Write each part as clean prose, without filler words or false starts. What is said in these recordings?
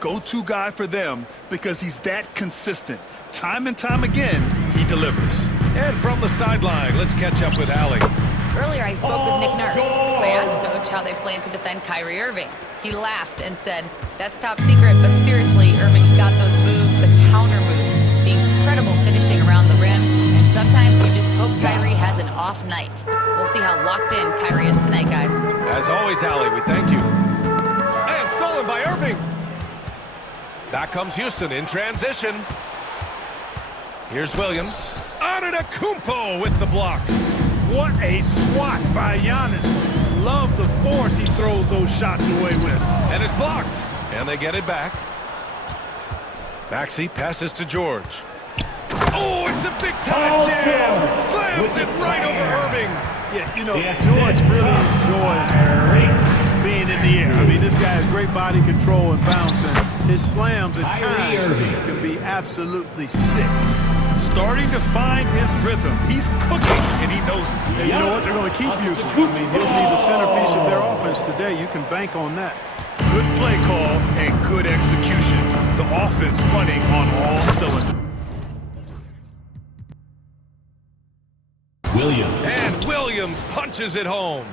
go-to guy for them because he's that consistent. Time and time again, he delivers. And from the sideline, let's catch up with Allie. Earlier, I spoke with Nick Nurse. I asked Coach how they plan to defend Kyrie Irving. He laughed and said, "That's top secret, but seriously, Irving's got those moves, the counter moves, the incredible finishing around the rim, and sometimes you just hope Kyrie has an off night." We'll see how locked in Kyrie is tonight, guys. As always, Allie, we thank you. And stolen by Irving. Back comes Houston in transition. Here's Williams. Antetokounmpo with the block. What a swat by Giannis. Love the force he throws those shots away with. And it's blocked. And they get it back. Maxey passes to George. Oh, it's a big-time jam. Slams it right over Irving. Yeah, you know, George really enjoys being in the air. I mean, this guy has great body control and bounce, and his slams at times can be absolutely sick. Starting to find his rhythm. He's cooking, and he knows it. And you know what? They're going to keep using him. I mean, he'll be the centerpiece of their offense today. You can bank on that. Good play call and good execution. The offense running on all cylinders. And Williams punches it home.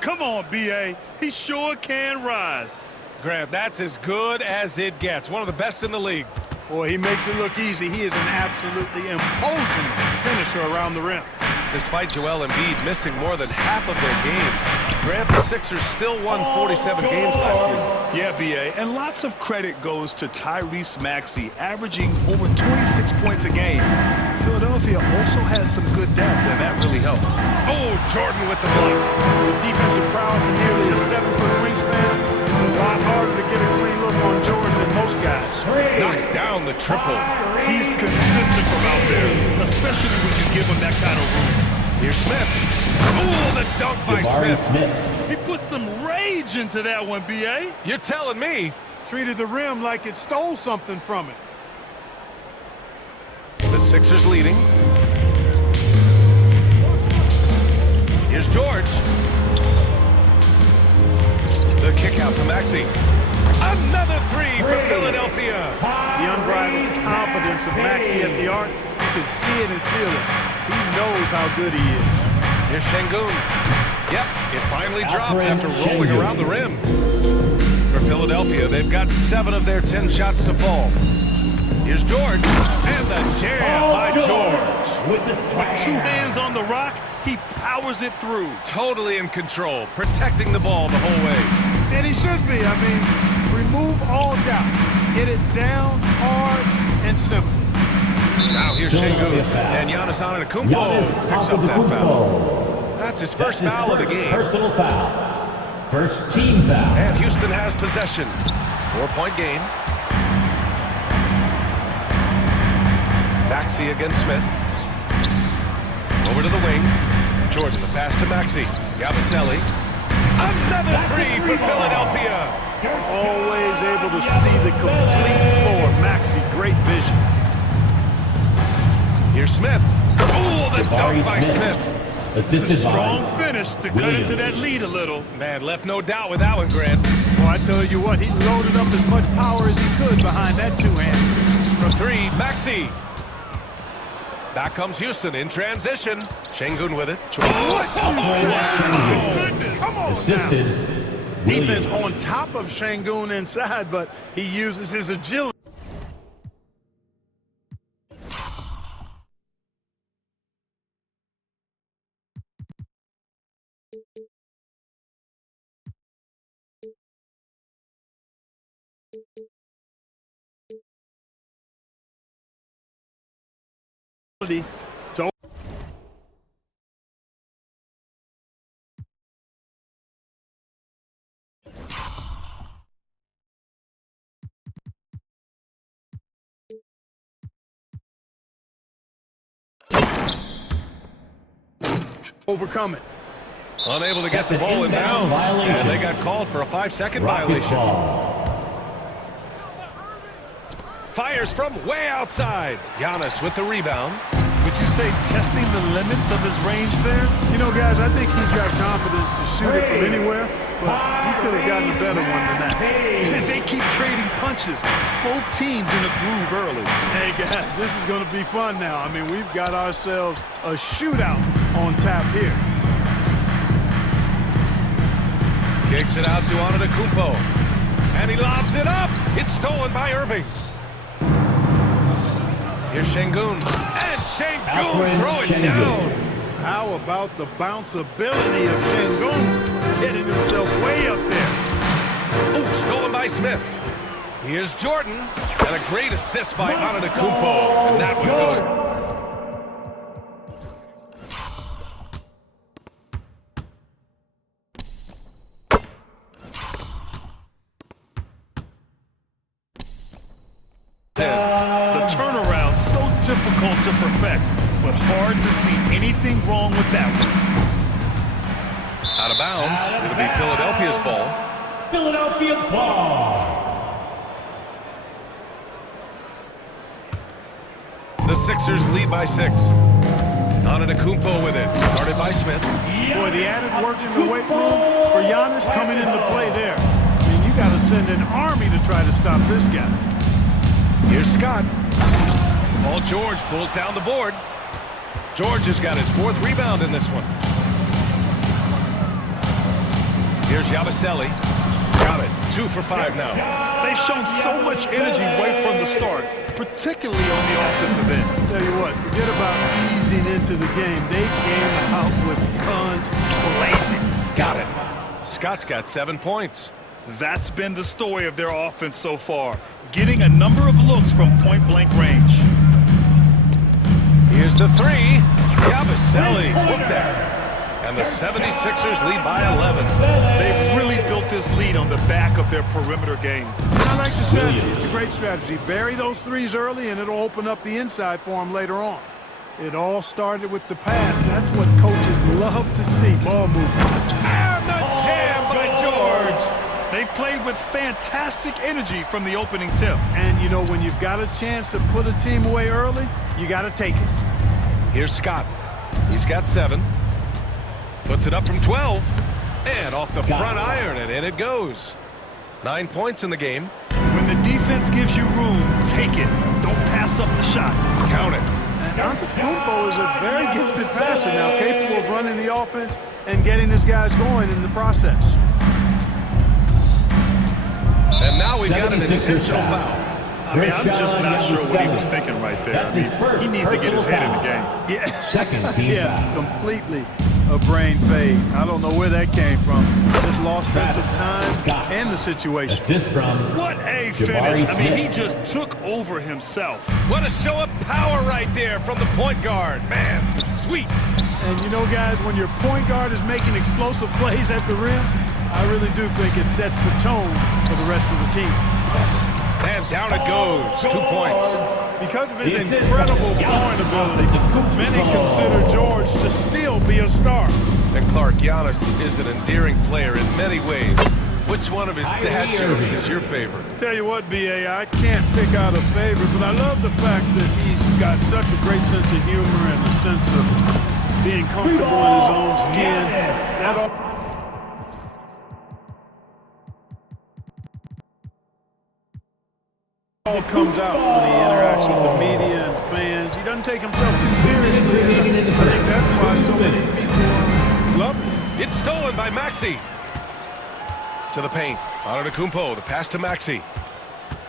Come on, B.A. He sure can rise. Grant, that's as good as it gets. One of the best in the league. Boy, he makes it look easy. He is an absolutely imposing finisher around the rim. Despite Joel Embiid missing more than half of their games, Grant, the Sixers still won 47 games last season. Yeah, B.A., and lots of credit goes to Tyrese Maxey, averaging over 26 points a game. Philadelphia also had some good depth, and that really helped. Oh, Jordan with the block. With defensive prowess and nearly a 7-foot wingspan, it's a lot harder to get a clean look on Jordan than most guys. Knocks down the triple. He's consistent from out there, especially when you give him that kind of room. Here's Smith. Oh, the dunk by Smith. He put some rage into that one, B.A. You're telling me. Treated the rim like it stole something from it. The Sixers leading. Here's George. The kick out to Maxey. Another three for Philadelphia. The unbridled confidence of Maxey at the arc. You can see it and feel it. He knows how good he is. Here's Şengün. Yep, it finally drops after rolling around the rim. For Philadelphia, they've got 7 of their 10 shots to fall. Here's George. And the jam by George. With 2 hands on the rock, he powers it through. Totally in control, protecting the ball the whole way. And he should be. I mean, remove all doubt. Get it down, hard, and simple. Now here's Şengün. And Giannis Antetokounmpo picks up that foul. That's his first foul of the game. Personal foul. First team foul. And Houston has possession. 4-point game. Maxey against Smith. Over to the wing. Jordan, the pass to Maxey. Yabusele. Another three for Philadelphia. Always able to see the complete floor. Maxey, great vision. Here's Smith. Oh, the dunk by Smith. Assisted Strong by finish to cut into that lead a little. Man, left no doubt with that one, Grant. Well, I tell you what, he loaded up as much power as he could behind that 2-hand. For 3, Maxey. Back comes Houston in transition. Şengün with it. What you say? Goodness. Come on assisted. Defense on top of Şengün inside, but he uses his agility. Don't overcome it. Unable to get the ball in bounds. And they got called for a 5-second violation. Fires from way outside. Giannis with the rebound. Would you say testing the limits of his range there? You know, guys, I think he's got confidence to shoot it from anywhere. but he could have gotten a better one than that. They keep trading punches. Both teams in a groove early. Hey, guys, this is going to be fun now. I mean, we've got ourselves a shootout on tap here. Kicks it out to Antetokounmpo. And he lobs it up. It's stolen by Irving. Here's Şengün. And Şengün throwing down. How about the bounceability of Şengün? Getting himself way up there. Oh, stolen by Smith. Here's Jordan. And a great assist by Antetokounmpo. And that one goes... The turnaround so difficult to perfect, but hard to see anything wrong with that one. Out of bounds. It'll be Philadelphia's ball. Philadelphia ball. The Sixers lead by 6. Antetokounmpo with it. Guarded by Smith. Boy, the added work in the weight room for Giannis coming into play there. I mean, you got to send an army to try to stop this guy. Here's Scott. Paul George pulls down the board. George has got his 4th rebound in this one. Here's Yabusele. Got it. 2 for 5 now. They've shown so much energy right from the start, particularly on the offensive end. Tell you what, forget about easing into the game. They came out with guns blazing. Got it. Scott's got 7 points. That's been the story of their offense so far, getting a number of looks from point-blank range. Here's the 3. Yabusele hooked that. And the 76ers lead by 11. They've really built this lead on the back of their perimeter game. I like the strategy. It's a great strategy. Bury those threes early, and it'll open up the inside for them later on. It all started with the pass. That's what coaches love to see, ball movement. And the jam by George. They've played with fantastic energy from the opening tip. And, you know, when you've got a chance to put a team away early, you got to take it. Here's Scott. He's got 7. Puts it up from 12. And off the front iron, and in it goes. 9 points in the game. When the defense gives you room, take it. Don't pass up the shot. Count it. And Antetokounmpo is a very gifted passer now, capable of running the offense and getting his guys going in the process. And now we've got an intentional foul. I mean, I'm just not sure what he was thinking right there. I mean, he needs to get his head in the game. Yeah, Second team foul. completely a brain fade. I don't know where that came from. Just lost sense of time and the situation. Assist from What a Jabari finish. I mean, he Smith. just took over himself. What a show of power right there from the point guard. Man, sweet. And you know, guys, when your point guard is making explosive plays at the rim, I really do think it sets the tone for the rest of the team. And down it goes. 2 points. Because of his incredible scoring ability, many consider George to still be a star. And Clark, Giannis is an endearing player in many ways. Which one of his dad jokes is your favorite? Tell you what, B.A., I can't pick out a favorite, but I love the fact that he's got such a great sense of humor and a sense of being comfortable in his own skin. That all comes out when he interacts with the media and fans. He doesn't take himself too seriously. I think that's why so many people love him. It's stolen by Maxey. To the paint. Antetokounmpo, the pass to Maxey.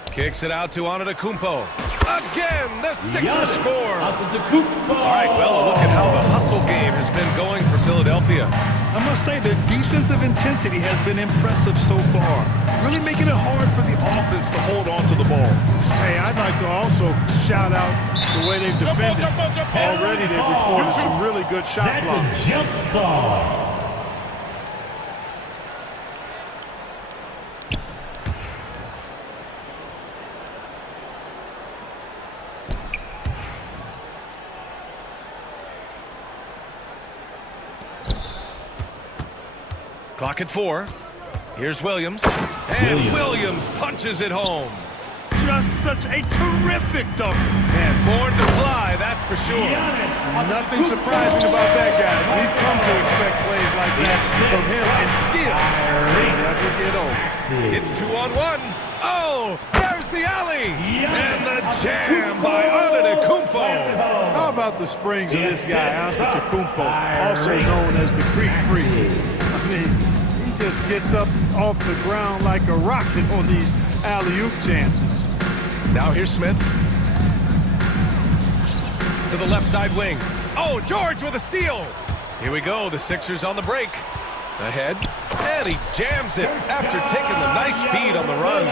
Kicks it out to Antetokounmpo. Again, the Sixers score. All right, well, look at how the hustle game has been going for Philadelphia. I must say their defensive intensity has been impressive so far, really making it hard for the offense to hold on to the ball. Hey, I'd like to also shout out the way they've defended. Already they've recorded some really good shot blocks. That's a jump ball. Clock at 4. Here's Williams. And Williams punches it home. just such a terrific dunker. Man, born to fly, that's for sure. Nothing surprising about that, guys. We've come to expect plays like that from him, and still never get old. It's 2-on-1. Oh, there's the alley. And the jam by Antetokounmpo. How about the springs of this guy, Antetokounmpo, also known as the Greek Freak? I mean, he just gets up off the ground like a rocket on these alley-oop chances. Now here's Smith. To the left side wing. Oh, George with a steal. Here we go, the Sixers on the break. Ahead, and he jams it after taking the nice feed on the run.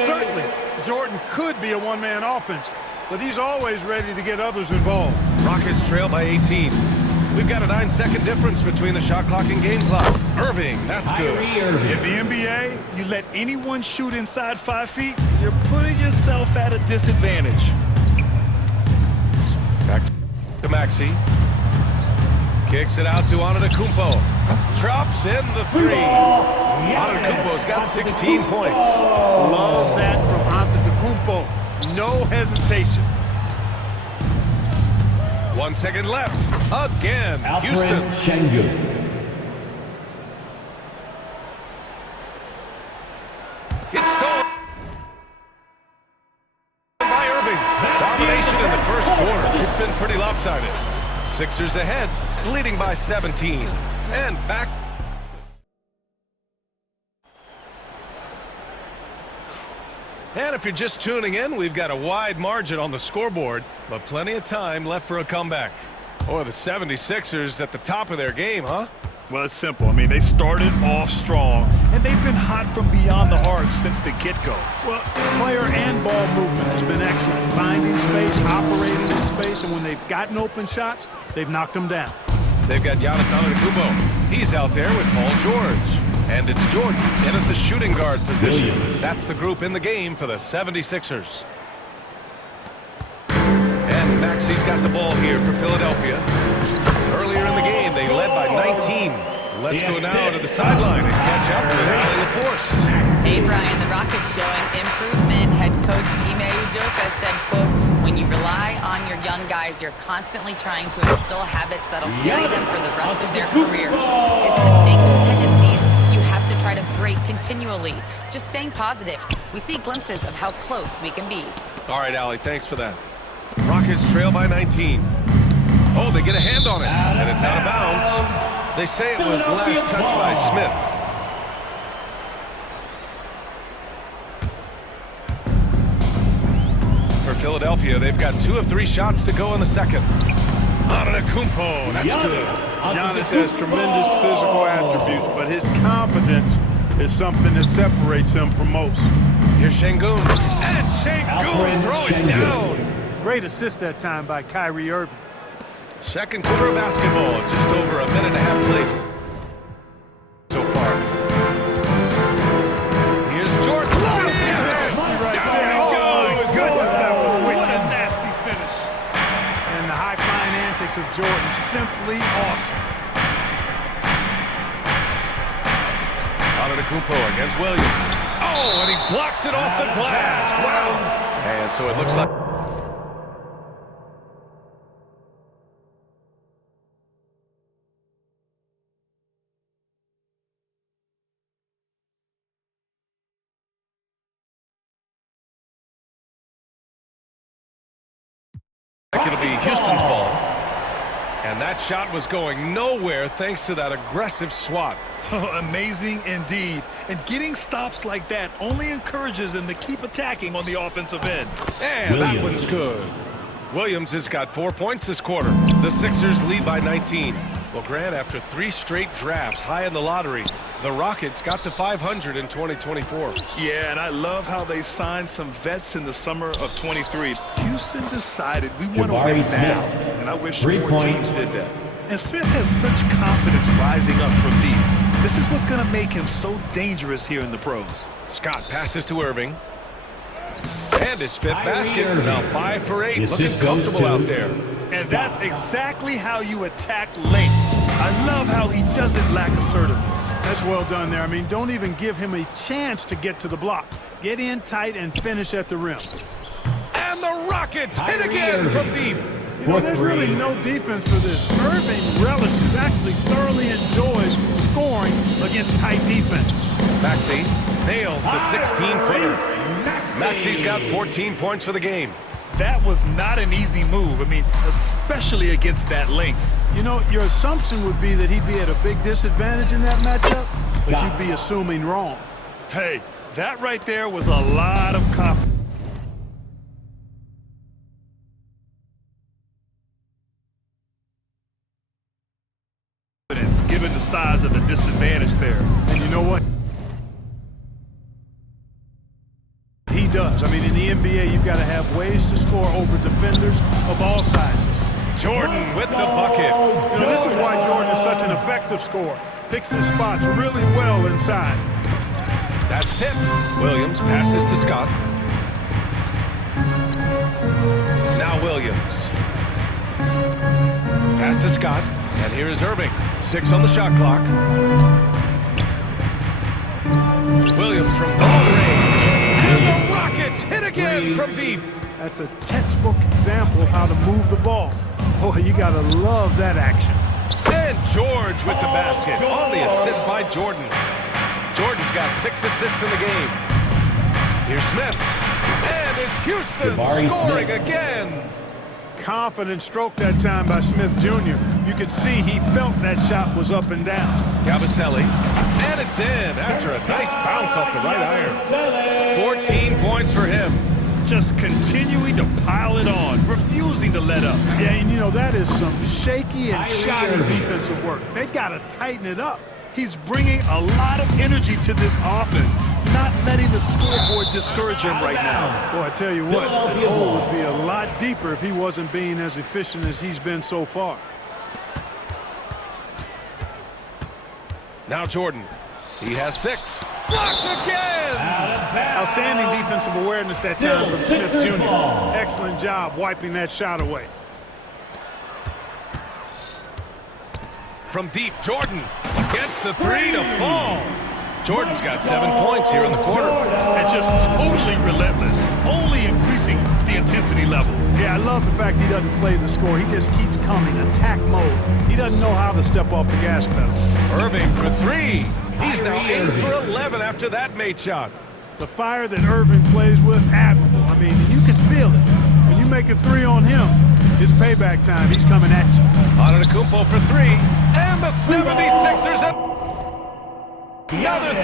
Certainly, Jordan could be a one-man offense, but he's always ready to get others involved. Rockets trail by 18. We've got a 9-second difference between the shot clock and game clock. Irving, that's good. In the NBA, you let anyone shoot inside 5 feet, you're putting yourself at a disadvantage. Back to Maxey. Kicks it out to Antetokounmpo. Drops in the three. Antetokounmpo's got 16 points. Love that from Antetokounmpo. No hesitation. 1 second left. Again, Houston. Alfred Sengun. It's stolen by Irving. Domination in the first quarter. It's been pretty lopsided. Sixers ahead, leading by 17. And back. And if you're just tuning in, we've got a wide margin on the scoreboard, but plenty of time left for a comeback. Or the 76ers at the top of their game, huh? Well, it's simple. I mean, they started off strong, and they've been hot from beyond the arc since the get-go. Well, player and ball movement has been excellent. Finding space, operating in space, and when they've gotten open shots, they've knocked them down. They've got Giannis Antetokounmpo. He's out there with Paul George. And it's Jordan in at the shooting guard position. That's the group in the game for the 76ers. And Maxey's got the ball here for Philadelphia. Earlier in the game, they led by 19. Let's go now to the sideline and catch up with Allie LaForce. Hey, Brian, the Rockets showing improvement. Head coach Ime Udoka said, quote, when you rely on your young guys, you're constantly trying to instill habits that'll carry them for the rest of their careers. It's mistakes and tendencies you have to try to break continually. Just staying positive. We see glimpses of how close we can be. All right, Allie, thanks for that. Rockets trail by 19. Oh, they get a hand on it, and it's out of bounds. They say it was last touched by Smith. For Philadelphia, they've got 2 of 3 shots to go in the second. Antetokounmpo, that's good. Giannis has tremendous physical attributes, but his confidence is something that separates him from most. Here's Sengun, and Sengun throw it down. Great assist that time by Kyrie Irving. Second quarter of basketball, just over a minute and a half played so far. Here's Jordan. What a nasty finish. And the high-flying antics of Jordan simply awesome. Antetokounmpo against Williams. Oh, and he blocks it off the glass. Wow. And so it looks like it'll be Houston's ball. And that shot was going nowhere thanks to that aggressive swat. Amazing indeed. And getting stops like that only encourages them to keep attacking on the offensive end. And that one's good. Williams has got 4 points this quarter. The Sixers lead by 19. Well, Grant, after 3 straight drafts high in the lottery, the Rockets got to 500 in 2024. Yeah, and I love how they signed some vets in the summer of 23. Houston decided we want to win now, and I wish more teams did that. And Smith has such confidence rising up from deep. This is what's going to make him so dangerous here in the pros. Scott passes to Irving. And his 5th basket. Now 5 for 8. Looking comfortable out there. And that's exactly how you attack length. I love how he doesn't lack assertiveness. That's well done there. I mean, don't even give him a chance to get to the block. Get in tight and finish at the rim. And the Rockets hit again from deep. You know, there's really no defense for this. Irving relishes, actually thoroughly enjoys scoring against tight defense. Maxey nails the 16-footer. Maxey's got 14 points for the game. That was not an easy move. I mean, especially against that length. You know, your assumption would be that he'd be at a big disadvantage in that matchup, but you'd be assuming wrong. Hey, that right there was a lot of confidence. Given the size of the disadvantage there. And you know what? He does. I mean, in the NBA, you've got to have ways to score over defenders of all sizes. Jordan with the bucket. You know, this is why Jordan is such an effective scorer. Picks his spots really well inside. That's tipped. Williams passes to Scott. Now Williams. Pass to Scott. And here is Irving. 6 on the shot clock. Williams from long range. And the Rockets hit again from deep. That's a textbook example of how to move the ball. Boy, you got to love that action. And George with the basket on the assist by Jordan. Jordan's got 6 assists in the game. Here's Smith. And it's Houston scoring again. Confident stroke that time by Smith Jr. You could see he felt that shot was up and down. Gabbaselli. And it's in after a nice bounce off the right iron. 14 points for him. Just continuing to pile it on, refusing to let up. Yeah, and you know, that is some shaky and shoddy defensive work. They got to tighten it up. He's bringing a lot of energy to this offense, not letting the scoreboard discourage him right now. Boy, I tell you what, that hole would be a lot deeper if he wasn't being as efficient as he's been so far. Now Jordan. He has 6. Blocked again! Outstanding defensive awareness that time from Smith Jr. Excellent job wiping that shot away. From deep, Jordan gets the 3 to fall. Jordan's got 7 points here in the quarter. And just totally relentless, only increasing the intensity level. Yeah, I love the fact he doesn't play the score. He just keeps coming, attack mode. He doesn't know how to step off the gas pedal. Irving for 3. He's now 8 for 11 after that made shot. The fire that Irving plays with, admirable. I mean, you can feel it. When you make a 3 on him, it's payback time. He's coming at you. Antetokounmpo for 3. And the 76ers at another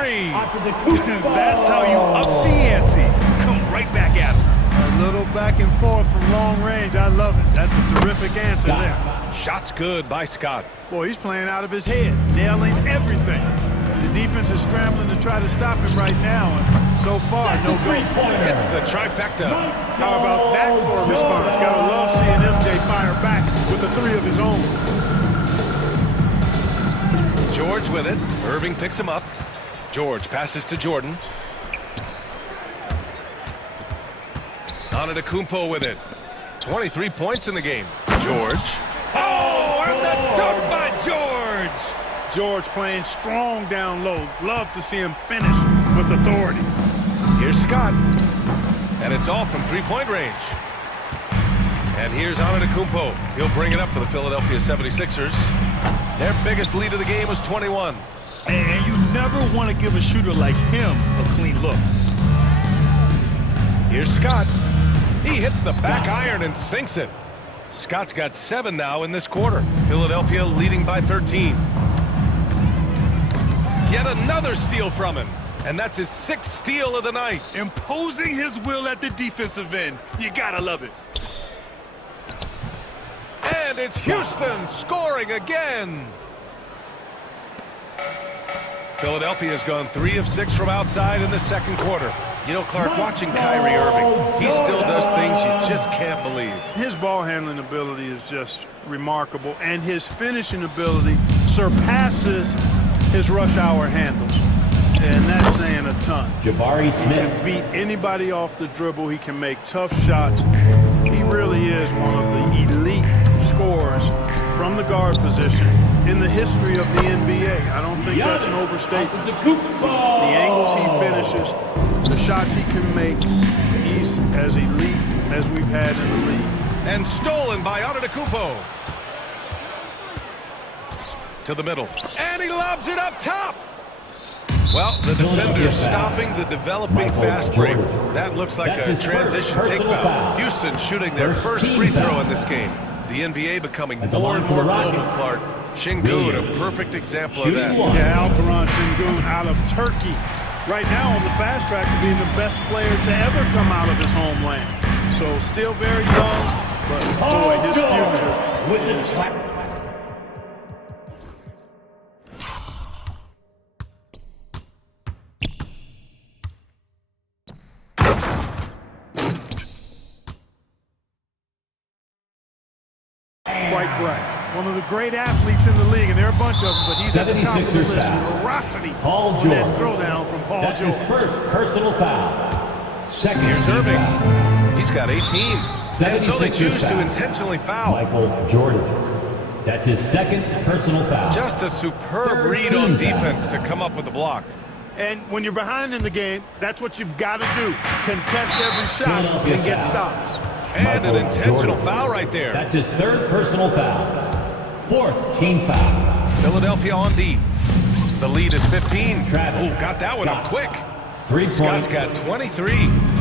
3. That's how you up the ante. Come right back at him. A little back and forth from long range. I love it. That's a terrific answer there. Shot's good by Scott. Boy, he's playing out of his head, nailing everything. The defense is scrambling to try to stop him right now, and so far, no good. Hits the trifecta. How about that for a response? Gotta love seeing MJ fire back with a 3 of his own. George with it. Irving picks him up. George passes to Jordan. Antetokounmpo with it. 23 points in the game. George. Oh, and the dunk by George! George playing strong down low. Love to see him finish with authority. Here's Scott. And it's all from 3-point range. And here's Antetokounmpo. He'll bring it up for the Philadelphia 76ers. Their biggest lead of the game was 21. And you never want to give a shooter like him a clean look. Here's Scott. He hits the back iron and sinks it. Scott's got 7 now in this quarter. Philadelphia leading by 13. Yet another steal from him. And that's his 6th steal of the night. Imposing his will at the defensive end. You gotta love it. And it's Houston scoring again. Philadelphia's gone 3 of 6 from outside in the second quarter. You know, Clark, watching Kyrie Irving, he still does things you just can't believe. His ball handling ability is just remarkable, and his finishing ability surpasses his rush hour handles. And that's saying a ton. Jabari He Smith. can beat anybody off the dribble. He can make tough shots. He really is one of the elite scorers from the guard position in the history of the NBA. I don't think that's an overstatement. The angles he finishes, the shots he can make, he's as elite as we've had in the league. And stolen by Antetokounmpo. To the middle. And he lobs it up top. Well, the defender stopping the developing fast break. That looks like a transition take foul. Houston shooting their first free throw in this game. The NBA becoming more and more global, Clark. Şengün, a perfect example of that. Yeah, Alperen Şengün out of Turkey. Right now on the fast track to being the best player to ever come out of his homeland. So still very young, but boy, his future is... quite bright. One of the great athletes in the league, and there are a bunch of them, but he's at the top of the list. Ferocity on that throwdown from Paul George. That's his first personal foul. Second. Here's Irving. Foul. He's got 18. And so they choose to intentionally foul. Michael Jordan. That's his second personal foul. Just a superb read on defense to come up with the block. And when you're behind in the game, that's what you've got to do. Contest every shot and get stops. And an intentional foul right there. That's his third personal foul. Fourth team foul. Philadelphia on D. The lead is 15. Travis Oh, got that one up quick. 3 Scott's points. got 23.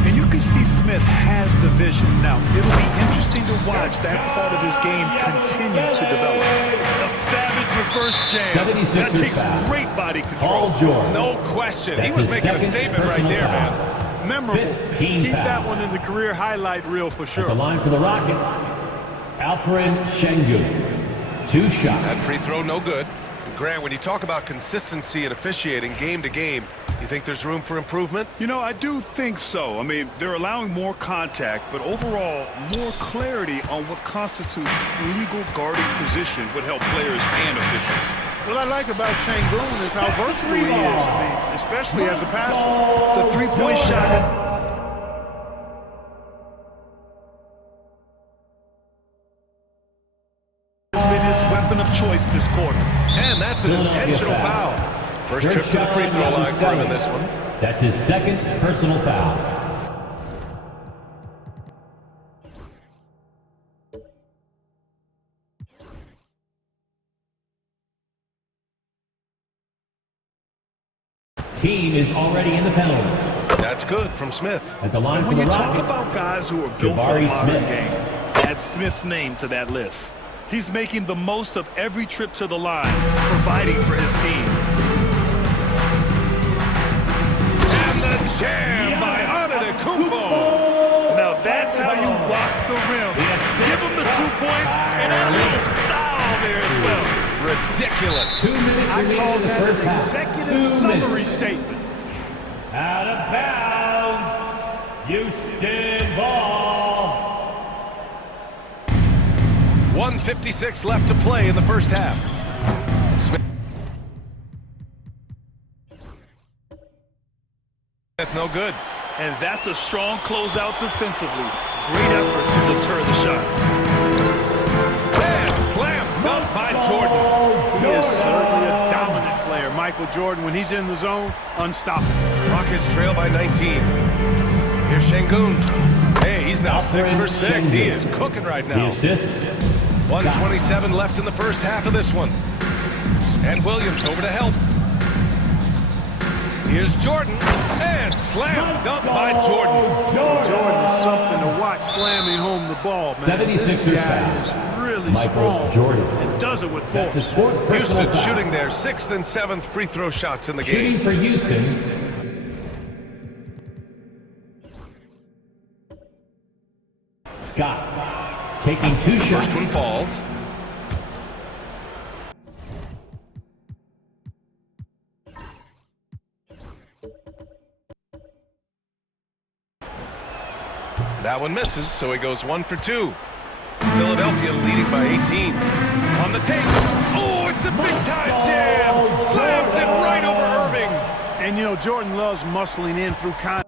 And you can see Smith has the vision. Now, it'll be interesting to watch that part of his game continue to develop. A savage reverse jam. 76ers That takes foul. great body control. Paul George. No question. That's He was his making a second statement right personal there, foul. man. Memorable. 15 Keep that foul. one in the career highlight reel for At sure. the line for the Rockets, Alperen Şengün. 2 shots. That free throw, no good. Grant, when you talk about consistency and officiating game to game, you think there's room for improvement? You know, I do think so. I mean, they're allowing more contact, but overall, more clarity on what constitutes legal guarding position would help players and officials. What I like about Şengün is how versatile he is. I mean, especially as a passer. The three-point shot has been his weapon of choice this quarter. And that's an intentional foul. First trip to the free throw line for him in this one. That's his second personal foul. Team is already in the penalty. That's good from Smith. At the line for When the you talk Rockets, about guys who are built for a Jabari modern Smith. game, add Smith's name to that list. He's making the most of every trip to the line, providing for his team. And the jam by Antetokounmpo. Now that's how you rock the rim. Give him the 2 points and a little style there as well. Ridiculous. 2 minutes I remaining call in the that first an half. executive 2 summary minutes. statement. Out of bounds. Houston ball. 1:56 left to play in the first half. Smith no good. And that's a strong closeout defensively. Great effort to deter the shot. And slam dunk by Jordan. He is certainly a dominant player. Michael Jordan, when he's in the zone, unstoppable. Rockets trail by 19. Here's Şengün. Hey, he's now 6 for 6. He is cooking right The now. assist. 1:27 left in the first half of this one. And Williams over to help. Here's Jordan. And slam dunk by Jordan. Jordan is something to watch slamming home the ball, man. 76ers This guy foul. is really Michael strong Jordan. and does it with That's his force. fourth personal Houston foul. shooting their 6th and 7th free throw shots in the game. Shooting for Houston. Scott taking 2 shots. First one falls. That one misses, so he goes 1 for 2. Philadelphia leading by 18. On the take. Oh, it's a big-time jam. Slams it right over Irving. And, you know, Jordan loves muscling in through contact.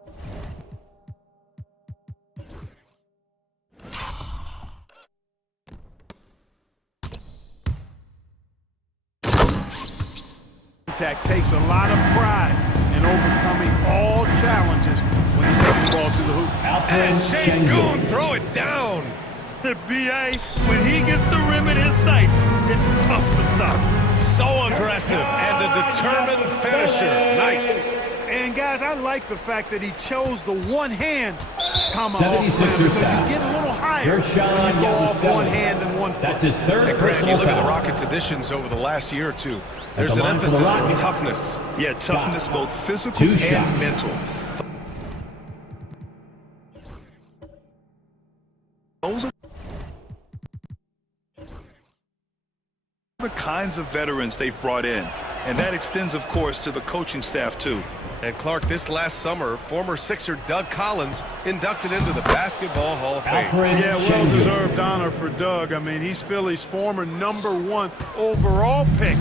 contact, takes a lot of pride in overcoming all challenges when he's taking the ball to the hoop. And Sengun, throw it down. B.A., when he gets the rim in his sights, it's tough to stop. So aggressive and a determined finisher. Nice. And guys, I like the fact that he chose the one-hand tomahawk 76ers because you foul. get a little higher Gershon when you go off Yabusele. one hand and one foot. That's his third And Grant, personal you look at the foul. Rockets' additions over the last year or two. There's the an line for the emphasis on Rockets. toughness. Yeah, toughness, both physical Two and shots. mental. Those are the kinds of veterans they've brought in. And that extends, of course, to the coaching staff, too. And Clark, this last summer, former Sixer Doug Collins inducted into the Basketball Hall of Fame. Alperen Yeah, Sengun. well-deserved honor for Doug. I mean, he's Philly's former #1 overall pick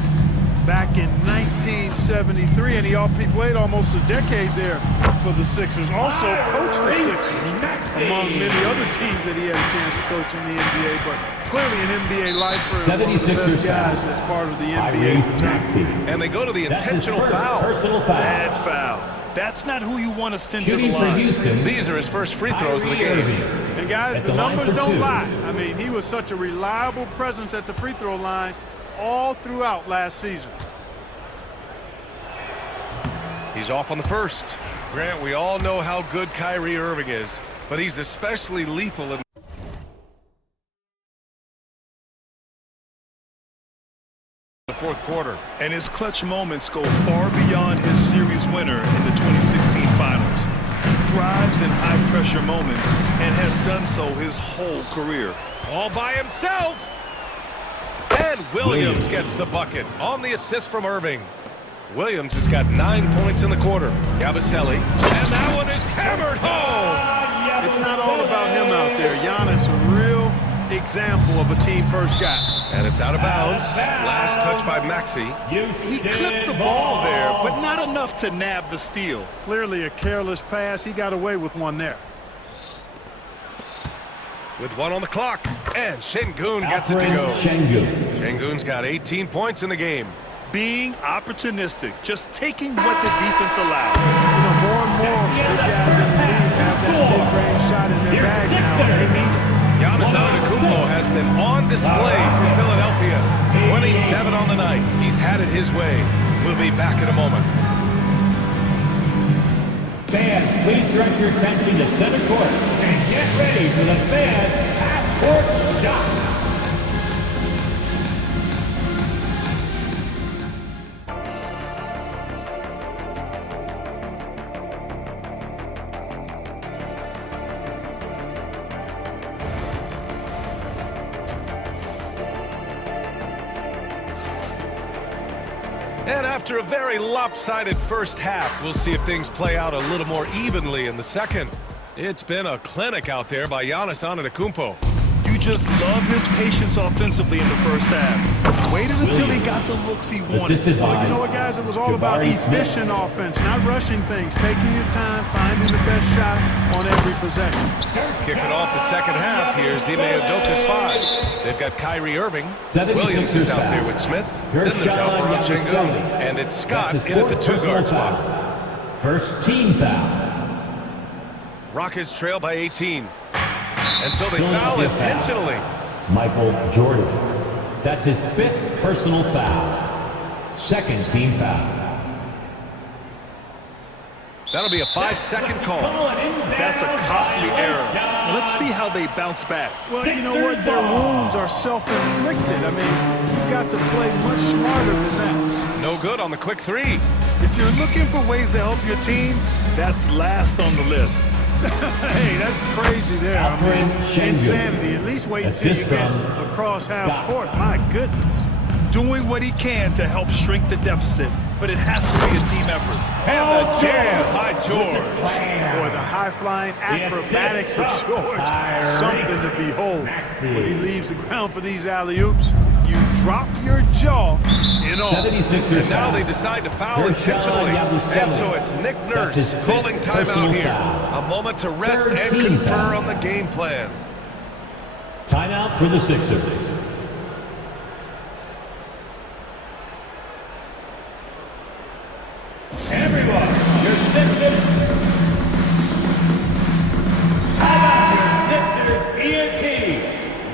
back in 1973, and he played almost a decade there for the Sixers. Also coached the Sixers, among many other teams that he had a chance to coach in the NBA, but clearly an NBA lifer and one of the 76ers best guys foul. that's part of the NBA. Tyrese Maxey. And they go to the That's his intentional first foul. personal foul. Bad foul. That's not who you want to send to the Shooting for line. Houston. These are his first free throws of the Kyrie game. Irving. And guys, At the the line numbers for don't two. lie. I mean, he was such a reliable presence at the free throw line all throughout last season. He's off on the first. Grant, we all know how good Kyrie Irving is, but he's especially lethal in the fourth quarter. And his clutch moments go far beyond his series winner in the 2016 finals. He thrives in high-pressure moments and has done so his whole career. All by himself. And Williams gets the bucket on the assist from Irving. Williams has got 9 points in the quarter. Yabusele, and that one is hammered home. It's not all about him out there. Giannis, a real example of a team-first guy. And it's out of bounds. Last touch by Maxey. He clipped the ball there, but not enough to nab the steal. Clearly a careless pass. He got away with one there. With one on the clock. And Sengun gets it to Alperen go. Sengun. Sengun's got 18 points in the game. Being opportunistic, just taking what the defense allows. You know, more and more the guys in the league have that mid-range shot in their bag now, and they need it. Giannis Antetokounmpo has been on display for Philadelphia. 27 on the night. He's had it his way. We'll be back in a moment. Fans, please direct your attention to center court and get ready for the fans half-court shot. And after a very lopsided first half, we'll see if things play out a little more evenly in the second. It's been a clinic out there by Giannis Antetokounmpo. You just love his patience offensively in the first half. Waited until he got the looks he wanted. Assisted Well, by you know what, guys? It was all about Jabari Smith. efficient offense, not rushing things, taking your time, finding the best shot on every possession. Kicking off the second half, here's Ime Udoka's 5. They've got Kyrie Irving. 76ers Williams is out foul. there with Smith. Gershon Then there's Alperen Yabusele. Sengun. And it's Scott That's his in at the fourth two-guard personal spot. foul. First team foul. Rockets trail by 18. And so they Philadelphia foul foul. intentionally. Michael Jordan. That's his fifth personal foul. Second team foul. That'll be a 5-second call. That's a costly error. Let's see how they bounce back. Well, you know what? Their wounds are self-inflicted. I mean, you've got to play much smarter than that. No good on the quick three. If you're looking for ways to help your team, that's last on the list. Hey, that's crazy there. I Alperen mean, Sengun. insanity. At least wait until you Assist get from across half Scott. court. My goodness. Doing what he can to help shrink the deficit, but it has to be a team effort. And the jam by George. Boy, the high-flying acrobatics of George. Something to behold. When he leaves the ground for these alley-oops, you drop your jaw in awe. 76ers And now foul. they decide to foul Gershon intentionally. Yabusele. And so it's Nick Nurse That's his fifth calling timeout personal here. foul. A moment to rest Third and team confer foul. on the game plan. Timeout for the Sixers. Sixers. How about your Sixers ENT?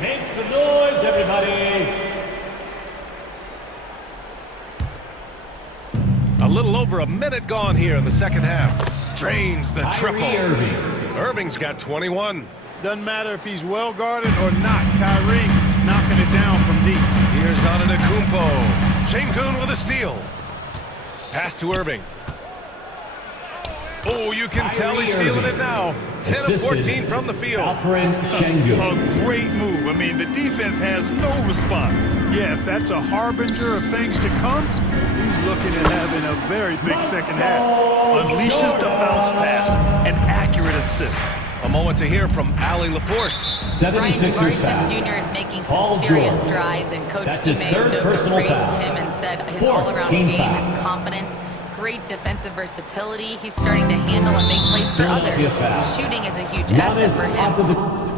Make some noise, everybody. A little over a minute gone here in the second half. Drains the triple. Irving's got 21. Doesn't matter if he's well guarded or not. Kyrie knocking it down from deep. Here's Antetokounmpo. Şengün with a steal. Pass to Irving. Oh, you can tell he's feeling it now. 10 of 14 from the field. Alperen Şengün. A great move. I mean, the defense has no response. Yeah, if that's a harbinger of things to come, he's looking at having a very big second half. Unleashes the bounce pass. An accurate assist. A moment to hear from Allie LaForce. Brian 76ers Jabari foul. Smith Jr. is making Paul some serious George. strides, and Coach That's his Ime third Udoka personal praised foul. him and said his Fourth all-around team game, foul. his confidence, great defensive versatility. He's starting to handle and make plays for Philadelphia others. foul. Shooting is a huge asset Giannis for him. Antetokounmpo.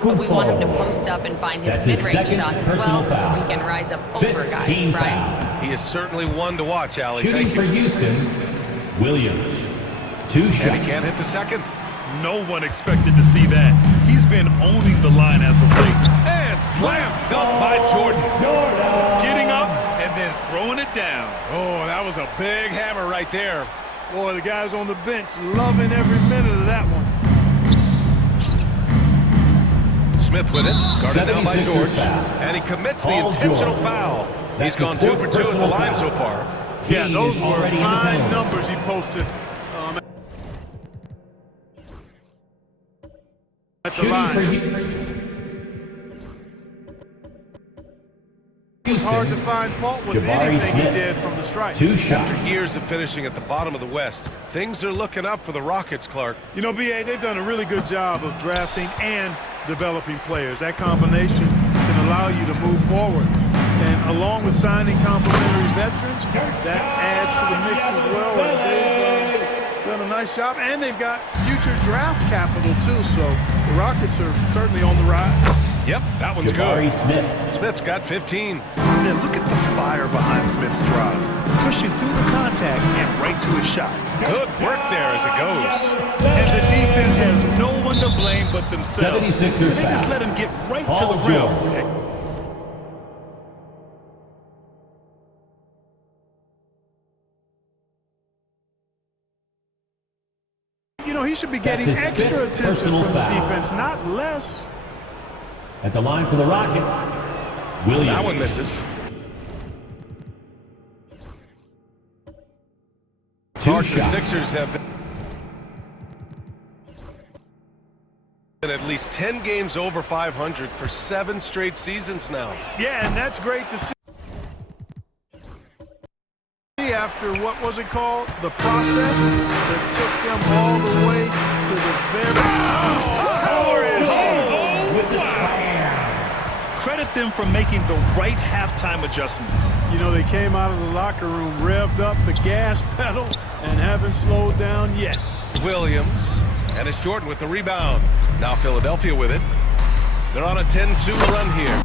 But we want him to post up and find his That's his mid-range second shots as personal well, foul. where he can rise up over guys. 15 Brian. foul. He is certainly one to watch, Allie. Shooting Thank for you. Houston, Williams. Two And he shots. can't hit the second. No one expected to see that. He's been owning the line as of late. And slam dunk by Jordan. Getting up and then throwing it down. Oh, that was a big hammer right there. Boy, the guys on the bench loving every minute of that one. Smith with it, guarded down by 76ers George, foul. and he commits the Paul intentional George. foul. That's He's gone his 2 fourth for 2 at the personal line foul. so far. Yeah, Team those is were already in the fine penalty. numbers he posted at the Shooting for line. It was hard to find fault with Jabari anything he Smith. did from the stripe. Two shots. After years of finishing at the bottom of the West, things are looking up for the Rockets, Clark. You know, BA, they've done a really good job of drafting and developing players. That combination can allow you to move forward. And along with signing complementary veterans, that adds to the mix as well. And they've done a nice job. And they've got future draft capital, too. So the Rockets are certainly on the rise. Yep, that one's Jabari good. Smith. Smith's got 15. Then look at the fire behind Smith's drive. Pushing through the contact and right to his shot. Good work there as it goes. And the defense has no one to blame but themselves. 76ers They just foul. let him get right to Paul the rim. George. You know, he should be getting That's his extra fifth attention personal from the foul. defense, not less. At the line for the Rockets, Williams. That one misses. Two Clark, the shots. Sixers have been at least 10 games over 500 for 7 straight seasons now. Yeah, and that's great to see. After what was it called? The process that took them all the way to the very Power it home. With the slam. Credit them for making the right halftime adjustments. You know, they came out of the locker room, revved up the gas pedal, and haven't slowed down yet. Williams, and it's Jordan with the rebound. Now Philadelphia with it. They're on a 10-2 run here.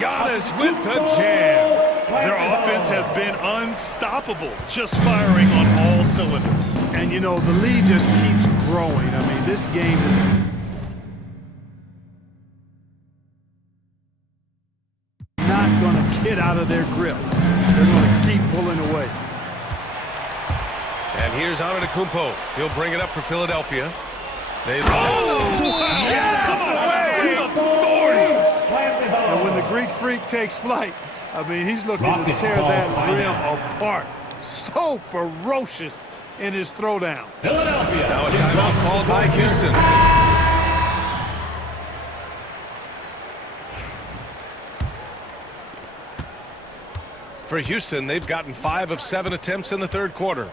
Giannis with the jam. Their offense has been unstoppable, just firing on all cylinders. And, you know, the lead just keeps growing. I mean, this game is... not going to get out of their grip. They're going to keep pulling away. And here's Antetokounmpo. He'll bring it up for Philadelphia. They And when the Greek Freak takes flight, I mean, he's looking to tear that rim apart. So ferocious in his throwdown. Philadelphia. Now a timeout called by Houston. For Houston, they've gotten 5 of 7 attempts in the third quarter.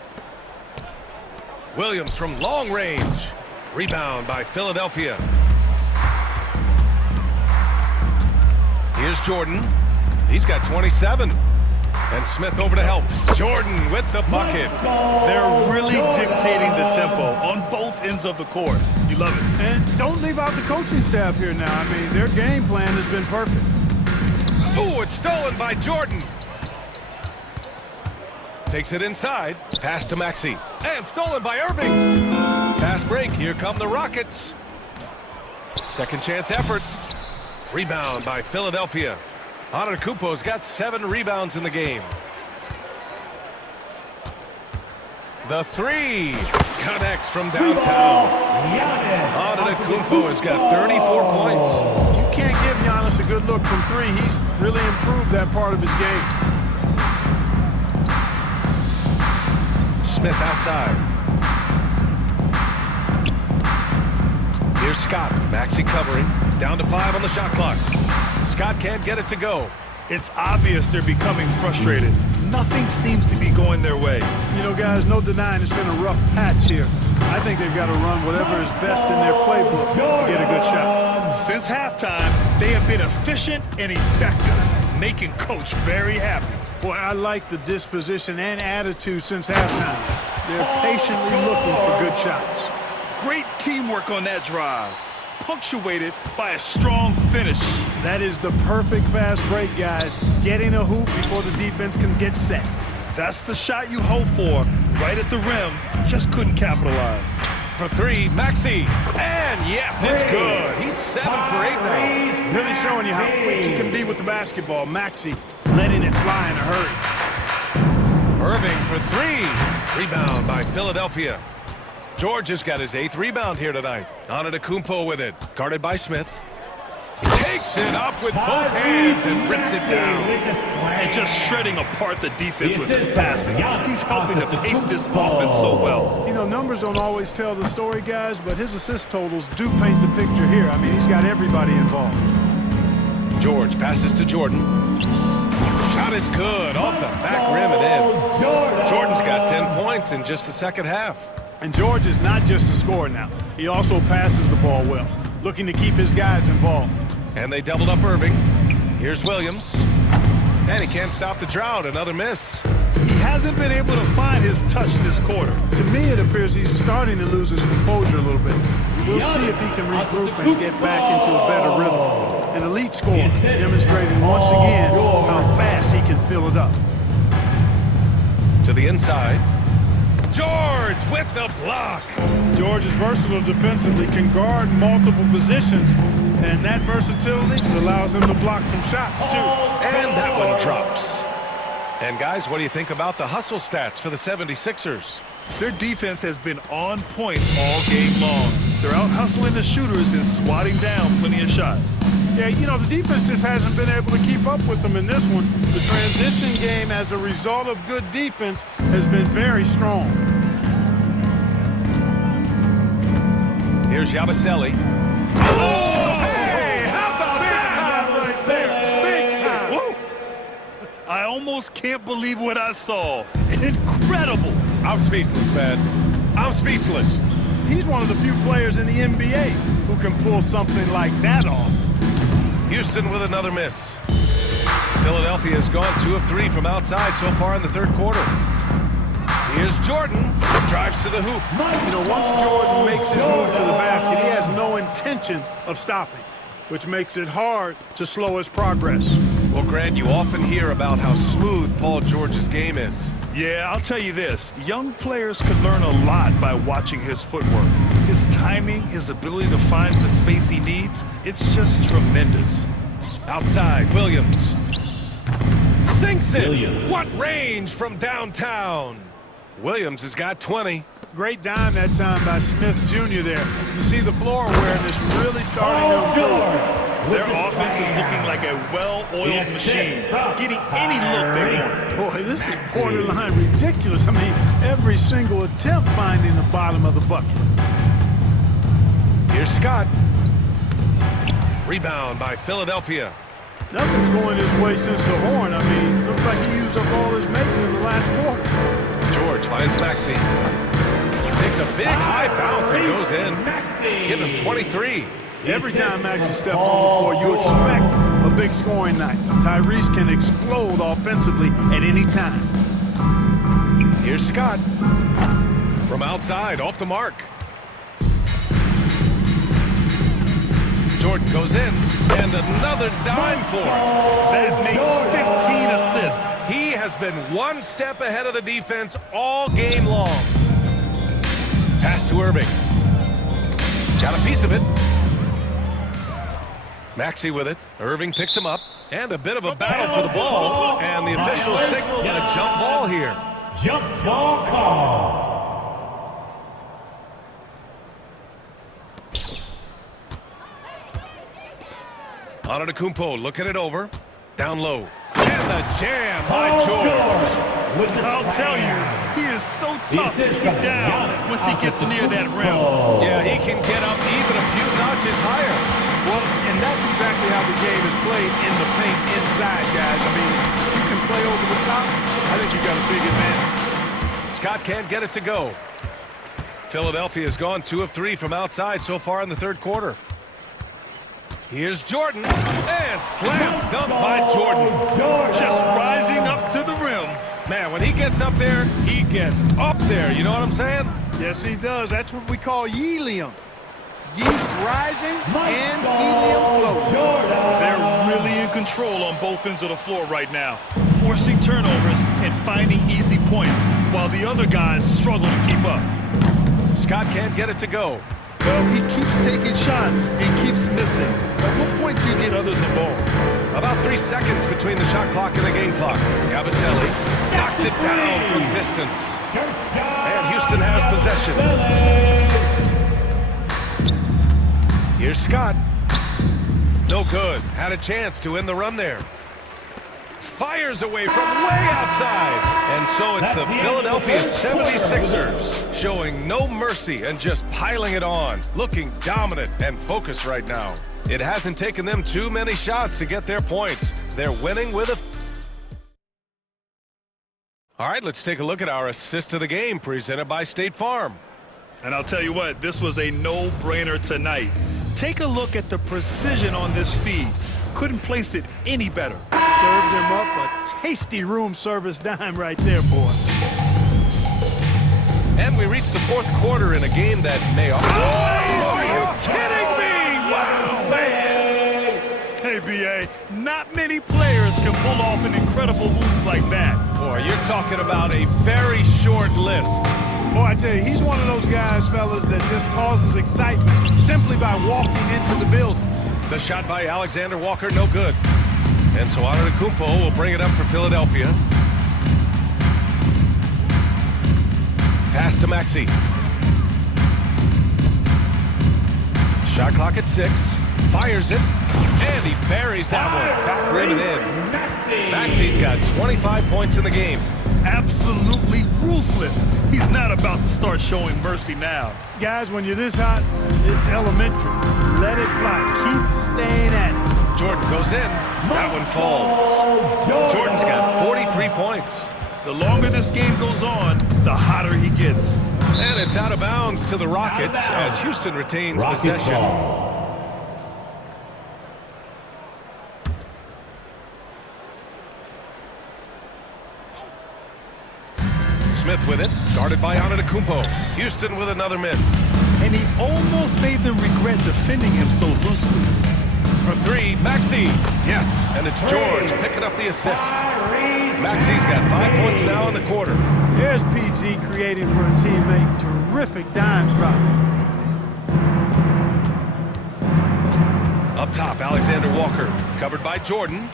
Williams from long range. Rebound by Philadelphia. Here's Jordan. He's got 27. And Smith over to help. Jordan with the bucket. They're really dictating the tempo on both ends of the court. You love it. And don't leave out the coaching staff here now. I mean, their game plan has been perfect. Ooh, it's stolen by Jordan. Takes it inside. Pass to Maxey. And stolen by Irving. Fast break. Here come the Rockets. Second chance effort. Rebound by Philadelphia. Antetokounmpo's got 7 rebounds in the game. The three connects from downtown. Antetokounmpo has got 34 points. You can't give Giannis a good look from 3. He's really improved that part of his game. Smith outside. Here's Scott. Maxey covering. Down to 5 on the shot clock. Scott can't get it to go. It's obvious they're becoming frustrated. Nothing seems to be going their way. You know, guys, no denying it's been a rough patch here. I think they've got to run whatever is best in their playbook to get a good shot. Since halftime, they have been efficient and effective, making Coach very happy. Boy, I like the disposition and attitude since halftime. They're patiently looking for good shots. Great teamwork on that drive, punctuated by a strong finish. That is the perfect fast break, guys. Getting a hoop before the defense can get set. That's the shot you hope for, right at the rim. Just couldn't capitalize. For 3, Maxey. And yes, it's good. He's 7 for 8 now. Really showing you how quick he can be with the basketball. Maxey letting it fly in a hurry. Irving for 3. Rebound by Philadelphia. George has got his 8th rebound here tonight. Antetokounmpo with it. Guarded by Smith. Takes it up with both hands and rips it down. And just shredding apart the defense with his passing. He's helping to pace this offense so well. You know, numbers don't always tell the story, guys, but his assist totals do paint the picture here. I mean, he's got everybody involved. George passes to Jordan. Shot is good. Off the back rim and in. Jordan's got 10 points in just the second half. And George is not just a scorer now. He also passes the ball well, looking to keep his guys involved. And they doubled up Irving. Here's Williams. And he can't stop the drought. Another miss. He hasn't been able to find his touch this quarter. To me, it appears he's starting to lose his composure a little bit. We'll see if he can regroup and get back into a better rhythm. An elite scorer, demonstrating once again how fast he can fill it up. To the inside. George with the block. George is versatile defensively, can guard multiple positions, and that versatility allows him to block some shots, too. And that one drops. And guys, what do you think about the hustle stats for the 76ers? Their defense has been on point all game long. They're out hustling the shooters and swatting down plenty of shots. Yeah, you know, the defense just hasn't been able to keep up with them in this one. The transition game, as a result of good defense, has been very strong. Here's Yabusele. Oh, hey, how about that time right there? Big time. Woo. I almost can't believe what I saw. Incredible. I'm speechless, man. I'm speechless. He's one of the few players in the NBA who can pull something like that off. Houston with another miss. Philadelphia has gone 2 of 3 from outside so far in the third quarter. Here's Jordan. Drives to the hoop. You know, once Jordan makes his move to the basket, he has no intention of stopping, which makes it hard to slow his progress. Well, Grant, you often hear about how smooth Paul George's game is. Yeah, I'll tell you this. Young players could learn a lot by watching his footwork. His timing, his ability to find the space he needs, it's just tremendous. Outside, Williams. Sinks it. Williams. What range from downtown? Williams has got 20. Great dime that time by Smith Jr. there. You see the floor awareness really starting to improve. Their offense is looking like a well-oiled machine, getting any look they want. Boy, this is borderline ridiculous. I mean, every single attempt finding the bottom of the bucket. Here's Scott. Rebound by Philadelphia. Nothing's going his way since the horn. I mean, looks like he used up all his makes in the last quarter. George finds Maxey. Takes a big high bounce and goes in. Give him 23. Every time Maxey steps on the floor, you expect a big scoring night. Tyrese can explode offensively at any time. Here's Scott. From outside, off the mark. Jordan goes in, and another dime for him. That makes 15 assists. He has been one step ahead of the defense all game long. Pass to Irving. Got a piece of it. Maxey with it. Irving picks him up. And a bit of a battle for the ball. And the officials signal a jump ball here. Jump ball call. Antetokounmpo looking it over. Down low. And the jam by George. I'll tell you, he is so tough to keep down once he gets near that rim. Yeah, he can get up even a few notches higher. Well, and that's exactly how the game is played in the paint inside, guys. I mean, if you can play over the top, I think you got a big advantage. Scott can't get it to go. Philadelphia has gone 2 of 3 from outside so far in the third quarter. Here's Jordan, and slam dunk by Jordan. Just rising up to the rim. Man, when he gets up there, he gets up there. You know what I'm saying? Yes, he does. That's what we call helium. Yeast rising and helium floating. They're really in control on both ends of the floor right now, forcing turnovers and finding easy points while the other guys struggle to keep up. Scott can't get it to go. Well, he keeps taking shots and keeps missing. At what point do you get others involved? About 3 seconds between the shot clock and the game clock. Yabusele knocks it down from distance. And Houston has possession. Here's Scott. No good. Had a chance to end the run there. Fires away from way outside. And so it's the Philadelphia 76ers showing no mercy and just piling it on. Looking dominant and focused right now. It hasn't taken them too many shots to get their points. They're winning with a... All right, let's take a look at our assist of the game presented by State Farm. And I'll tell you what, this was a no-brainer tonight. Take a look at the precision on this feed. Couldn't place it any better. Served him up a tasty room service dime right there, boy. And we reach the fourth quarter in a game that may... Oh, are you kidding me? Wow. Hey, B.A., not many players can pull off an incredible move like that. Boy, you're talking about a very short list. Boy, I tell you, he's one of those guys, fellas, that just causes excitement simply by walking into the building. The shot by Alexander Walker, no good. And so Antetokounmpo will bring it up for Philadelphia. Pass to Maxey. Shot clock at 6. Fires it. And he buries that one. Back rim and in. Maxey's got 25 points in the game. Absolutely ruthless. He's not about to start showing mercy now. Guys, when you're this hot, it's elementary. Let it fly. Keep staying at it. Jordan goes in. That one falls. Jordan's got 43 points. The longer this game goes on, the hotter he gets. And it's out of bounds to the Rockets as Houston retains possession. Smith with it, guarded by Antetokounmpo. Houston with another miss. And he almost made them regret defending him so loosely. For 3, Maxey. Yes, and it's George picking up the assist. Maxi's got 5 points now in the quarter. There's PG creating for a teammate. Terrific dime drop. Up top, Alexander Walker, covered by Jordan.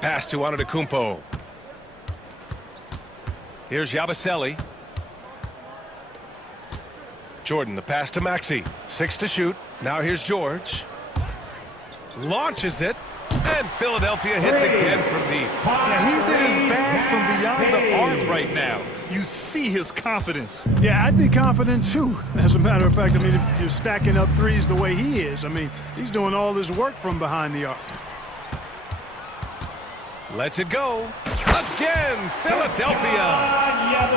Pass to Antetokounmpo. Here's Yabusele. Jordan, the pass to Maxey. 6 to shoot. Now here's George. Launches it. And Philadelphia hits again from deep. Yeah, he's in his bag from beyond the arc right now. You see his confidence. Yeah, I'd be confident too. As a matter of fact, I mean, if you're stacking up threes the way he is, I mean, he's doing all his work from behind the arc. Lets it go. Again, Philadelphia.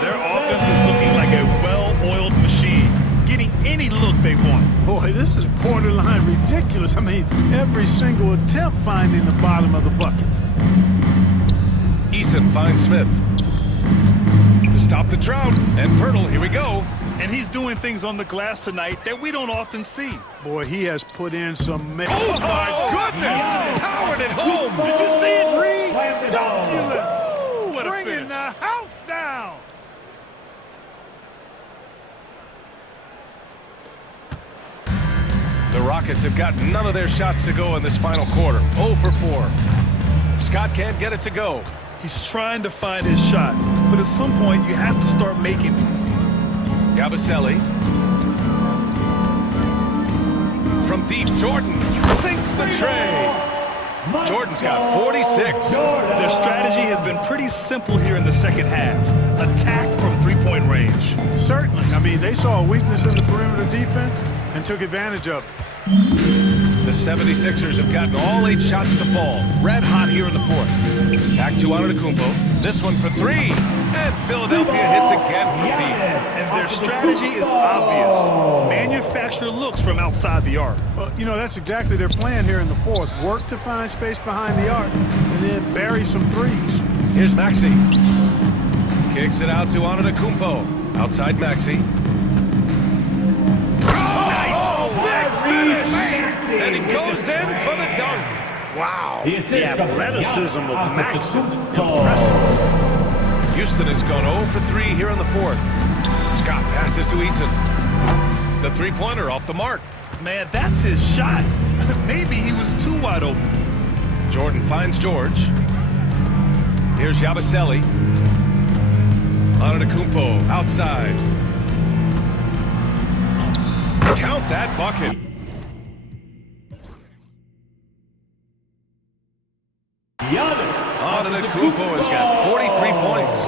Their offense is looking like a well-oiled machine, getting any look they want. Boy, this is borderline ridiculous. I mean, every single attempt finding the bottom of the bucket. Eason finds Smith to stop the drought. And Pirtle, here we go. And he's doing things on the glass tonight that we don't often see. Boy, he has put in some... Oh, my goodness! Powered it home! Did you see it, Ridiculous! What a Bringing finish. the house down! The Rockets have got none of their shots to go in this final quarter. 0 for 4. Scott can't get it to go. He's trying to find his shot, but at some point you have to start making these. Yabusele. From deep, Jordan sinks the tray. Jordan's got 46. Their strategy has been pretty simple here in the second half. Attack from three-point range. Certainly. I mean, they saw a weakness in the perimeter defense and took advantage of it. The 76ers have gotten all 8 shots to fall. Red hot here in the fourth. Back to Antetokounmpo. This one for 3. And Philadelphia hits again from deep. And their strategy is obvious. Manufacture looks from outside the arc. Well, you know, that's exactly their plan here in the fourth. Work to find space behind the arc and then bury some threes. Here's Maxey. Kicks it out to Antetokounmpo. Outside Maxey. And he goes in for the dunk. Wow. The athleticism of Maxey. Impressive. Houston has gone 0 for 3 here in the fourth. Scott passes to Eason. The three-pointer off the mark. Man, that's his shot. Maybe he was too wide open. Jordan finds George. Here's Yabusele. Antetokounmpo outside. Count that bucket. Antetokounmpo has got 43 points.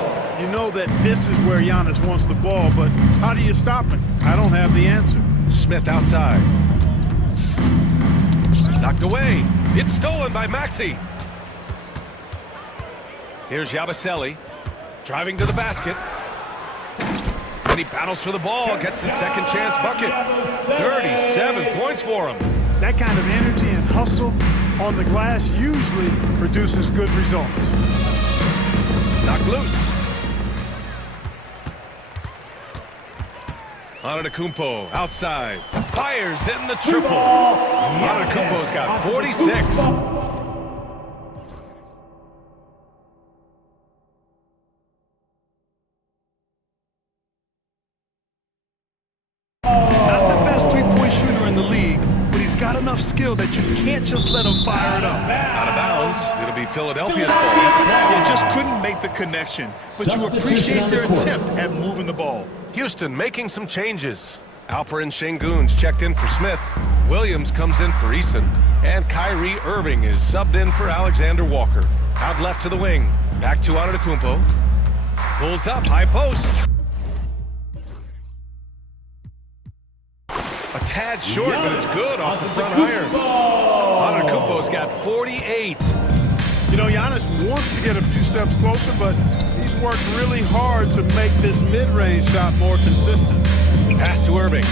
You know that this is where Giannis wants the ball, but how do you stop him? I don't have the answer. Smith outside. Knocked away. It's stolen by Maxey. Here's Yabusele. Driving to the basket. And he battles for the ball. Gets the second chance bucket. 37 points for him. That kind of energy and hustle on the glass usually produces good results. Knocked loose. Antetokounmpo outside. Fires in the triple. Antetokounmpo's got 46. Not the best three-point shooter in the league, but he's got enough skill that you can't just let him fire it up. Out of bounds. It'll be Philadelphia's ball. You just couldn't make the connection, but you appreciate their attempt at moving the ball. Houston making some changes. Alperen Şengün's checked in for Smith. Williams comes in for Eason. And Kyrie Irving is subbed in for Alexander Walker. Out left to the wing. Back to Antetokounmpo. Pulls up, high post. A tad short, but it's good off the front iron. Antetokounmpo's got 48. You know, Giannis wants to get a few steps closer, but he's worked really hard to make this mid-range shot more consistent. Pass to Irving.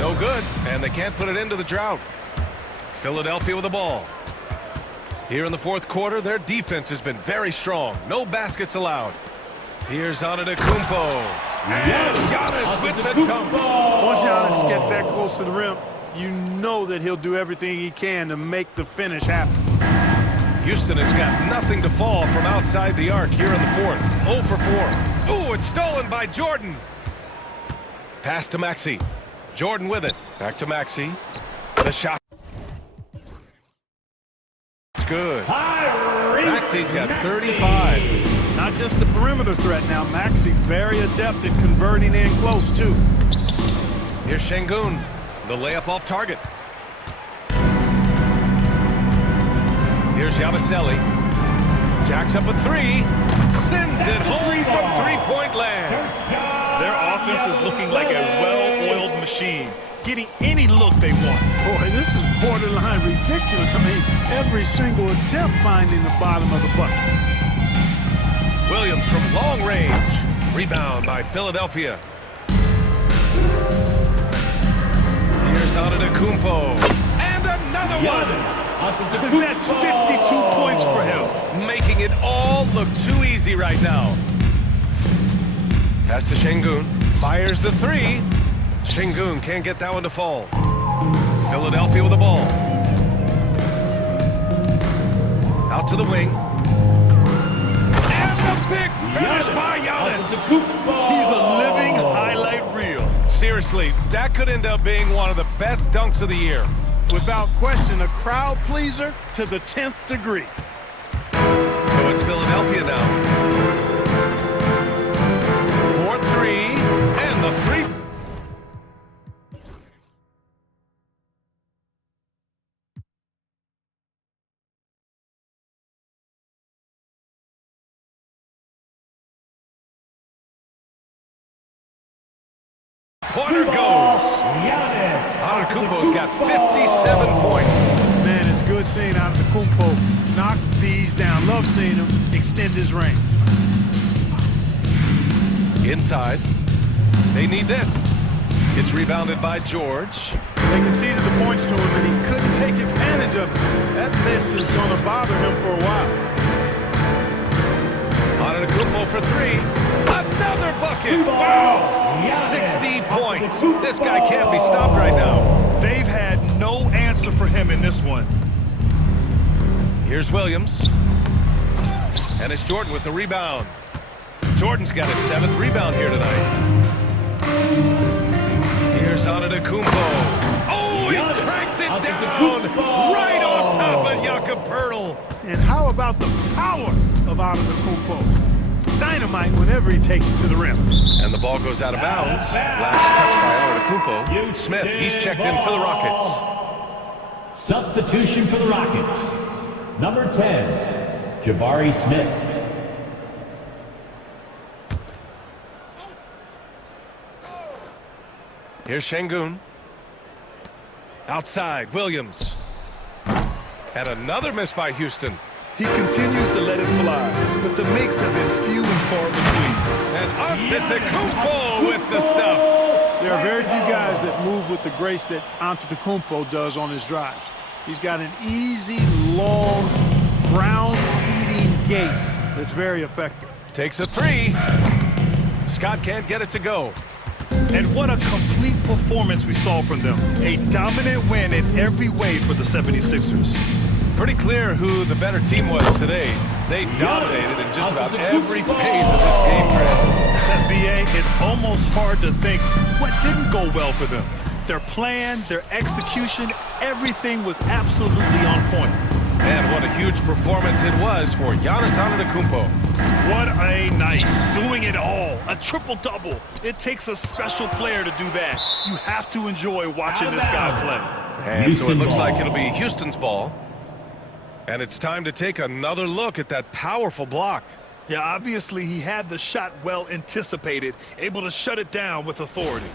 No good, and they can't put it into the drought. Philadelphia with the ball. Here in the fourth quarter, their defense has been very strong. No baskets allowed. Here's Antetokounmpo. And Giannis with the dunk. Once Giannis gets that close to the rim, you know that he'll do everything he can to make the finish happen. Houston has got nothing to fall from outside the arc here in the fourth. 0 for 4. Oh, it's stolen by Jordan. Pass to Maxey. Jordan with it. Back to Maxey. The shot. It's good. Maxey's got 35. Not just the perimeter threat now. Maxey very adept at converting in close, too. Here's Şengün. The layup off target. Here's Yabusele. Jacks up a 3. Sends it home from three-point land. Their offense is looking like a well-oiled machine, getting any look they want. Boy, this is borderline ridiculous. I mean, every single attempt finding the bottom of the bucket. Williams from long range. Rebound by Philadelphia. Here's Antetokounmpo. And another one. That's 52 points for him. Making it all look too easy right now. Pass to Şengün. Fires the 3. Şengün can't get that one to fall. Philadelphia with the ball. Out to the wing. And the big finish by Giannis. He's a living highlight reel. Seriously, that could end up being one of the best dunks of the year. Without question, a crowd pleaser to the 10th degree. So it's Philadelphia now. 4-3, and the 3. Quarter goes. Antetokounmpo's got 57 points. Man, it's good seeing Antetokounmpo knock these down. Love seeing him extend his range. Inside. They need this. It's rebounded by George. They conceded the points to him, and he couldn't take advantage of it. That miss is going to bother him for a while. Antetokounmpo for 3. Another bucket. Wow. 60 points. This guy can't be stopped right now. They've had no answer for him in this one. Here's Williams. And it's Jordan with the rebound. Jordan's got his 7th rebound here tonight. Here's Antetokounmpo. Oh, he cranks it down right on top of Jakob Poeltl. And how about the power of Antetokounmpo? Dynamite whenever he takes it to the rim. And the ball goes out of bounds. Last touch by Antetokounmpo. Smith, he's checked in for the Rockets. Substitution for the Rockets. Number 10, Jabari Smith. Here's Şengün. Outside, Williams. And another miss by Houston. He continues to let it fly, but the makes have been few and far between. And Antetokounmpo with the stuff. There are very few guys that move with the grace that Antetokounmpo does on his drives. He's got an easy, long, ground-eating gait that's very effective. Takes a 3. Scott can't get it to go. And what a complete performance we saw from them. A dominant win in every way for the 76ers. Pretty clear who the better team was today. They dominated in just about every phase of this game, Grant. BA, it's almost hard to think what didn't go well for them. Their plan, their execution, everything was absolutely on point. And what a huge performance it was for Giannis Antetokounmpo. What a night. Doing it all. A triple-double. It takes a special player to do that. You have to enjoy watching this guy play. And so it looks like it'll be Houston's ball. And it's time to take another look at that powerful block. Yeah, obviously he had the shot well anticipated, able to shut it down with authority.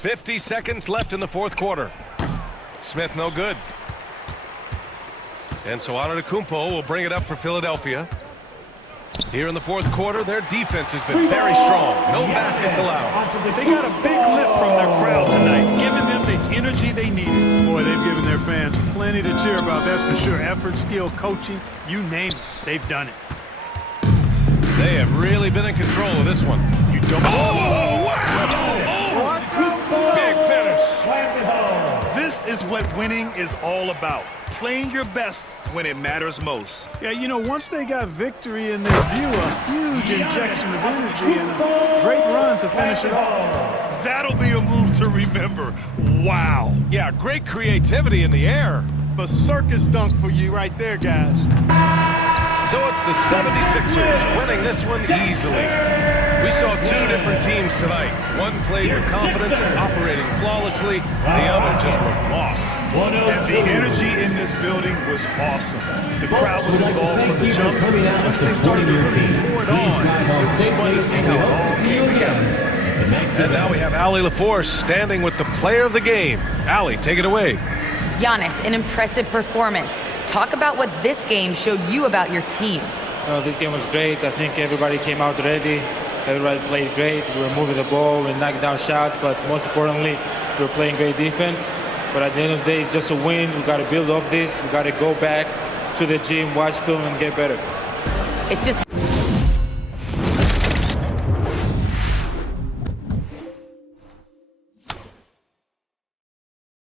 .50 seconds left in the fourth quarter. Smith no good. And so Antetokounmpo will bring it up for Philadelphia. Here in the fourth quarter, their defense has been very strong. No baskets allowed. They got a big lift from their crowd tonight, giving them the energy they needed. Boy, they've given their fans plenty to cheer about, that's for sure. Effort, skill, coaching, you name it, they've done it. They have really been in control of this one. You Big finish. This is what winning is all about. Playing your best when it matters most. Yeah, you know, once they got victory in their view, a huge injection of energy and a great run to finish it off. That'll be a move to remember. Wow. Yeah, great creativity in the air. A circus dunk for you right there, guys. So it's the 76ers winning this one easily. We saw two different teams tonight. One played with confidence, operating flawlessly. The other just looked lost. And the energy in this building was awesome. The crowd was involved from the jump. Once they started to really pour it on, it was fun to see how it all came together. And now we have Allie LaForce standing with the player of the game. Allie, take it away. Giannis, an impressive performance. Talk about what this game showed you about your team. This game was great. I think everybody came out ready. Everybody played great. We were moving the ball, we knocked down shots, but most importantly, we were playing great defense. But at the end of the day, it's just a win. We got to build off this. We got to go back to the gym, watch film, and get better. It's just